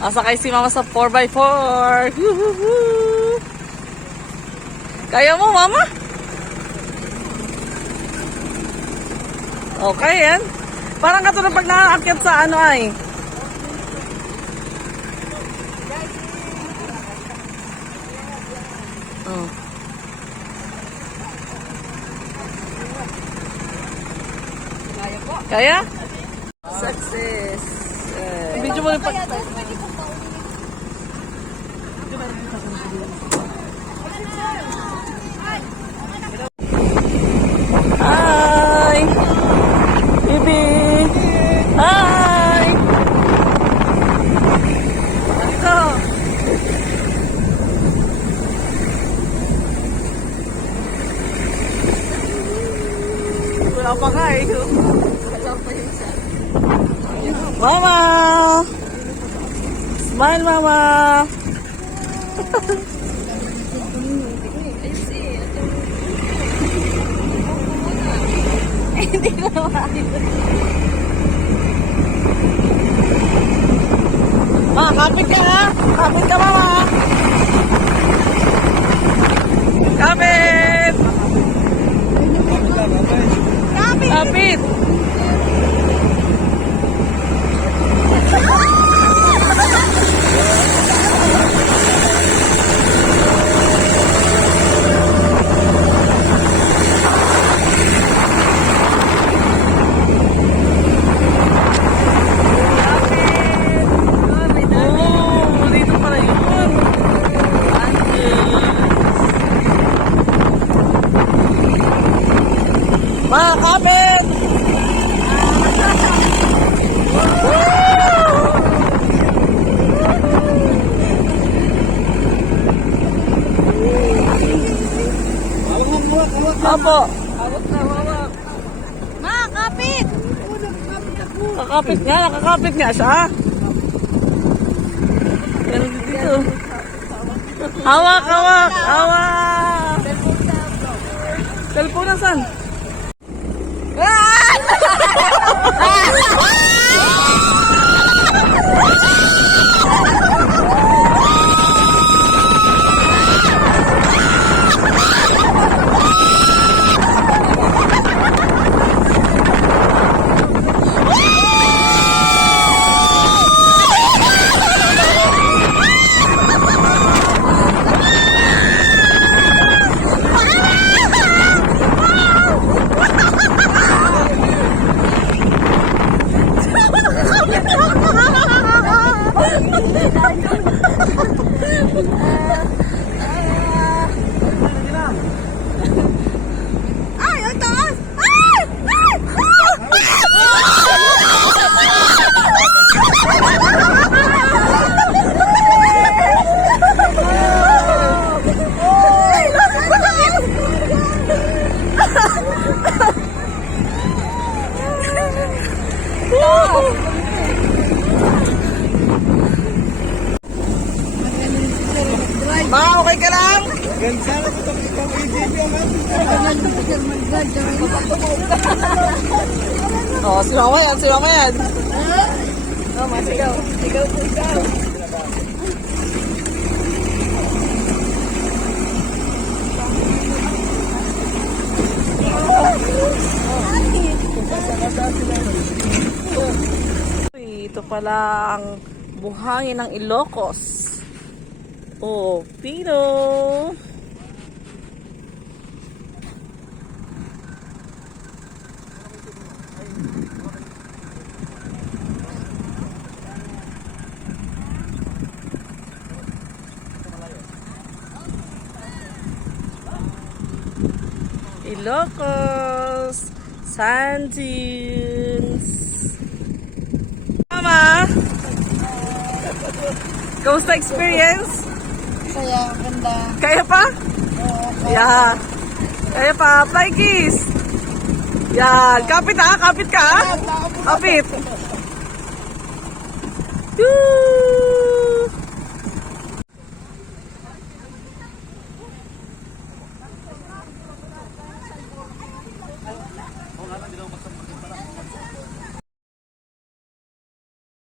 Sakay si mama sa 4x4. Woohoo! Kaya mo, mama? Okay, yan. Parang katulad pag nakaakyat sa ano ay. Oh. Kaya? Success. Video mo rin pag... Hi! Bibi! Hi! Ito! Wala pa ka eh. Wala pa yun siya. Mama! Smile, mama! Hindi ko naman. Kapit ka ha? Kapit ka, mama! Kapit! Kapit! Kapit! Kapit! Apo. Hawak na, hawak. Ma, kapit! Kakapit nga, nakakapit nga siya. Yan dito. Hawak, hawak, hawak. Cellphone na saan? Ma, okay ka lang? Ganda na ito pang AJB Oh, si mama yan, si mama yan. Oh, masigaw. Sigaw, sigaw. Ito pala ang buhangin ng Ilocos. Oh, Pino. Ilocos Sand Dunes. Mama, kamusta experience? Saya, ganda. Kaya pa? Yeah. Kaya pa, fly kiss. Yan, kapit ha, kapit ka. Kapit. Woo!